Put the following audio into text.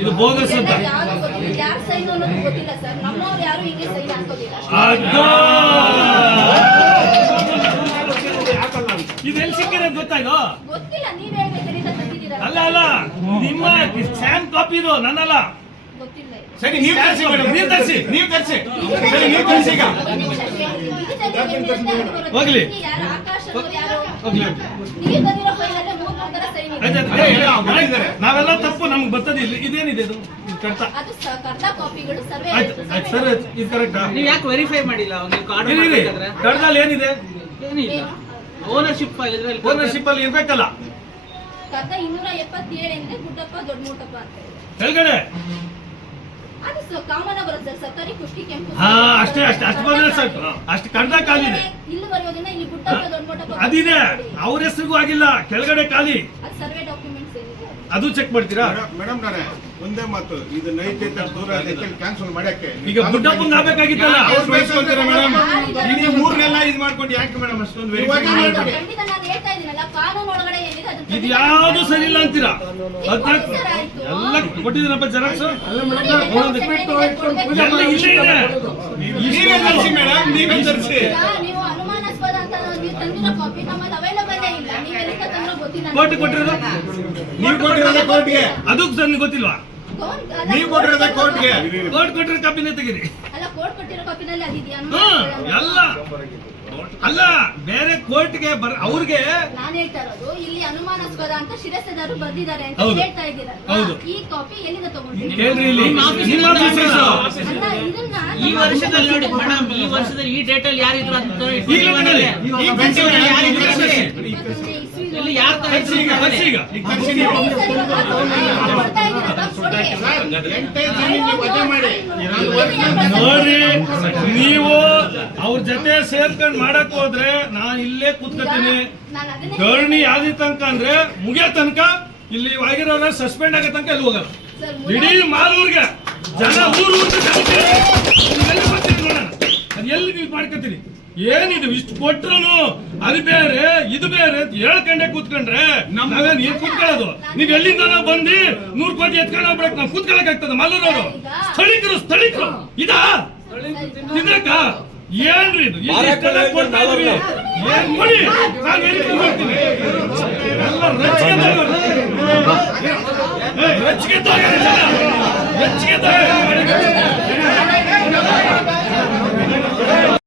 ಇದು ಬೋಗಸ್ ಅಂತ. ಯಾರು ಸೈನ್ ಅನ್ನೋದು ಗೊತ್ತಿಲ್ಲ ಸರ್. ನಮ್ಮವ್ರು ಯಾರು ಹಿಂಗೆ ಸೈನ್ ಹಾಕೋದಿಲ್ಲ. ಇದೆಲ್ಲಿ ಸಿಕ್ಕಿದೆ ಗೊತ್ತಾಯ್ತು? ಗೊತ್ತಿಲ್ಲ, ನೀವ್ ಹೇಳ್ಬೇಕಂತ ತಂದಿದ್ದೀರಾ. ಅಲ್ಲ ಅಲ್ಲ, ನಿಮ್ಮ ಸ್ಯಾಮ್ ಕಾಪಿ ಇದು, ನನ್ನಲ್ಲ. ಗೊತ್ತಿಲ್ಲ. ಸರಿ ನೀವು ತರಿಸಿ ಮೇಡಮ್, ನೀವು ತರಿಸಿ ಸರಿ ನೀವು ತರಿಸಿ ಈಗ ಹೋಗ್ಲಿ. ಯಾರು ಆಕಾಶ ಅವ್ರು ಯಾರು ಹೋಗ್ಲಿ. ನೀವು ತಂದಿರೋ ಫೈಲ್ ಅಲ್ಲೇ 3 ತರ ಸೈನ್ ಇದೆ. ನಾವೆಲ್ಲ ತಪ್ಪು, ನಮ್ಗೆ ಬರ್ತದೆ. ಇಲ್ಲಿ ಇದೇನಿದೆ ಇದು ಕರ್ತ? ಅದು ಕರ್ದ ಕಾಪಿಗಳು ಸರ್ವೆ. ಆಯ್ತು ಆಯ್ತು ಸರ್, ಇದು ಕರೆಕ್ಟಾ? ನೀವು ಯಾಕೆ ವೆರಿಫೈ ಮಾಡಿಲ್ಲ? ನೀವು ಕಾರ್ಡ್ ಇರಿ ಮಾಡಬೇಕಾದ್ರೆ ಕರ್ದಲ್ಲಿ ಏನಿದೆ? ಏನಿಲ್ಲ. ಓನರ್ಶಿಪ್ ಫೈಲ್ ಇದ್ರಲ್ಲಿ ಓನರ್ಶಿಪ್ ಅಲ್ಲಿ ಇರ್ಬೇಕಲ್ಲ. ಕರ್ದ 277 ಅಂದ್ರೆ ಗುಡ್ಡಪ್ಪ ದೊಡ್ಡ ಮೂಟಪ್ಪ ಅಂತ ಇದೆ. ಕೆಳಗಡೆ ಅದು ಕಾಮನ್ ಬರುತ್ತೆ ಸರ್. ಸರ್ಕಾರಿ ಕುಷ್ಟಿ ಕೆಂಪು. ಹಾ, ಅಷ್ಟೇ ಅಷ್ಟೇ, ಅಷ್ಟು ಬಂದ್ರೆ ಸಾಕು. ಅಷ್ಟು ಕರ್ದ ಖಾಲಿದೆ. ಇಲ್ಲಿ ಬರೆಯೋದಿನ ಇಲ್ಲಿ ಗುಡ್ಡಪ್ಪ ದೊಡ್ಡ ಮೂಟಪ್ಪ ಅದಿದೆ, ಅವ್ರ ಹೆಸರಿಗೂ ಆಗಿಲ್ಲ. ಕೆಳಗಡೆ ಖಾಲಿ. ಅದು ಸರ್ವೆ ಡಾಕ್ಯುಮೆಂಟ್ಸ್ ಏನಿದೆ ಅದು ಚೆಕ್ ಮಾಡ್ತೀರಾ? ಮೇಡಮ್ ನಾನೇ ಒಂದೇ ಮಾತು, ಇದು ನೈತಿಕ ದೂರ ಕ್ಯಾನ್ಸಲ್ ಮಾಡಕ್ಕೆ ಈಗ ಗುಡ್ಡಪ್ಪಂಗ್ ಆಗ್ಬೇಕಾಗಿತ್ತಲ್ಲ. ಅವ್ರು ಬಯಸ್ಕೊಂತಾರೆ ಮೇಡಮ್. ಇಡೀ ಮೂರನೆಲ್ಲ ಇದು ಮಾಡ್ಕೊಂಡು ಯಾಕೆ ಮೇಡಮ್ ಅಷ್ಟೊಂದು ವೆರಿಫೈ ಮಾಡ್ತಾರೆ? ಖಂಡಿತ ನಾನು ಹೇಳ್ತಾ ಇದೀನಲ್ಲ, ಕಾನೂನು ಒಳಗಡೆ ಏನಿದೆ ಅದನ್ನ ಇದು ಯಾವ್ದು ಸರಿ ಇಲ್ಲ ಅಂತೀರಾ? ಎಲ್ಲ ಕೊಟ್ಟಿದ್ದೀನಪ್ಪ ಜೆರಾಕ್ಸ್. ಎಲ್ಲ ಇಲ್ಲೇ ಇದೆ. ನೀವೇ ತರಿಸಿ ಮೇಡಮ್, ನೀವೇ ತರಿಸಿ. ನೀವು ಅನುಮಾನಾಸ್ಪದ ಅಂತ ನೀವು ತಂದಿರೋ ಕಾಪಿ ನಮ್ಮಲ್ಲಿ ಅವೈಲಬಲ್ ಇಲ್ಲ. ನೀವು ಎಲ್ಲಿಂದ ತಂದ್ರೋ ಗೊತ್ತಿಲ್ಲ. ಕೋರ್ಟ್ ಕೊಟ್ಟಿರೋದು ನೀವು ಕೊಟ್ಟಿರೋದೇ ಕೋರ್ಟ್ಗೆ, ಅದಕ್ಕೆ ನನಗೆ ಗೊತ್ತಿಲ್ವಾ? ನೀವು ಕೊಟ್ಟಿರೋದೇ ಕೋರ್ಟ್ಗೆ. ಕೋರ್ಟ್ ಕೊಟ್ಟಿರೋ ಕಾಪಿನೇ ತೆಗೀರಿ. ಅಲ್ಲ, ಕೋರ್ಟ್ ಕೊಟ್ಟಿರೋ ಕಾಪಿನಲ್ಲಿ ಅದಿದೆಯಾ? ಎಲ್ಲ ಅಲ್ಲ, ಬೇರೆ ಕೋರ್ಟ್ಗೆ ಅವ್ರಿಗೆ ನಾನು ಹೇಳ್ತಾ ಇರೋದು ಇಲ್ಲಿ ಅನುಮಾನಾಸ್ಪದ ಅಂತ ಶಿರಸ್ತೆದಾರರು ಬರ್ದಿದ್ದಾರೆ ಅಂತ ಹೌದು. ಹೇಳ್ತಾ ಇದ್ದೀರಾ. ಹೌದು. ಈ ಕಾಪಿ ಎಲ್ಲಿಂದ ತಗೊಂಡಿದ್ದೀರಾ? ಕೇಳ್ರಿ ಇಲ್ಲಿ. ನಿಮ್ಮ ಆಫೀಸಲ್ಲಿ ಅಲ್ಲ, ಇದನ್ನ ಈ ವರ್ಷದಲ್ಲಿ ನೋಡಿ ಮೇಡಮ್, ಈ ವರ್ಷದಲ್ಲಿ ಈ ಡೇಟ್ ಅಲ್ಲಿ ಯಾರಿದ್ರು ಅಂತ ಈಗಲೇ ತಗೊಳ್ಳಿ. ಈ ವರ್ಷದಲ್ಲಿ ಯಾರಿದ್ರು ಅಂತ ಹೇಳಿ. ಇಲ್ಲಿ ಯಾರು ಬರ್ಸಿ ಈಗ, ಬರ್ಸಿ ಈಗ. ಈಗ ತರಿಸಿ ನೀವು. ಕೊಡ್ತಾ ಇದ್ದೀರಾ ಕೊಡಿ. ಎಂಟೈದು ಜನ ವಜಾ ಮಾಡಿ. ನೋಡ್ರಿ, ನೀವು ಅವ್ರ ಜೊತೆ ಸೇರ್ಕೊಂಡು ಮಾಡಕ್ ಹೋದ್ರೆ ನಾನು ಇಲ್ಲೇ ಕೂತ್ಕೊತೀನಿ. ನಾನು ಅದನ್ನೇ ಧರಣಿ ಯಾವ್ದಿ ತನಕ ಅಂದ್ರೆ ಮುಗಿಯೋ ತನಕ, ಇಲ್ಲಿ ಆಗಿರೋರ ಸಸ್ಪೆಂಡ್ ಆಗೋ ತನಕ ಎಲ್ಲಿ ಹೋಗಲ್ಲ. ಇಡೀ ಮಾಲೂರ್ಗೆ ಜನ ಊರು ಬರ್ತೀರಿ ನೋಡೋಣ. ಅದು ಎಲ್ಲಿ ನೀವು ಮಾಡ್ಕೊತೀರಿ? ಏನಿದು ಇಷ್ಟು ಕೊಟ್ರು ಅದು ಬೇರೆ ಇದು ಬೇರೆ ಅಂತ ಹೇಳ್ಕೊಂಡೆ ಕೂತ್ಕೊಂಡ್ರೆ ನಾವೇನ್ ಏನ್ ಕೂತ್ಕೊಳ್ಳೋದು? ನೀವ್ ಎಲ್ಲಿಂದ ಬಂದು 100 ಕೋಟಿ ಎತ್ಕೊಂಡು ಹೋಗ್ಬೇಕು, ನಾವು ಕೂತ್ಕೊಳ್ಳಕ್ ಆಗ್ತದ? ಮಾಲೂರವರು ಸ್ಥಳೀಕರು ಇದಾ ತಿನ್ನಕ ಏನ್ರಿ ಇದು? ಇಷ್ಟೆಲ್ಲ ಕೊಡ್ತಾ ಇದ್ವಿ, ಏನ್ ಕೊಡಿ, ನಾನು ವೆರಿಫೈ ಮಾಡ್ತೀನಿ. ಎಲ್ಲ ರಚಿಕೆ ತೋಗ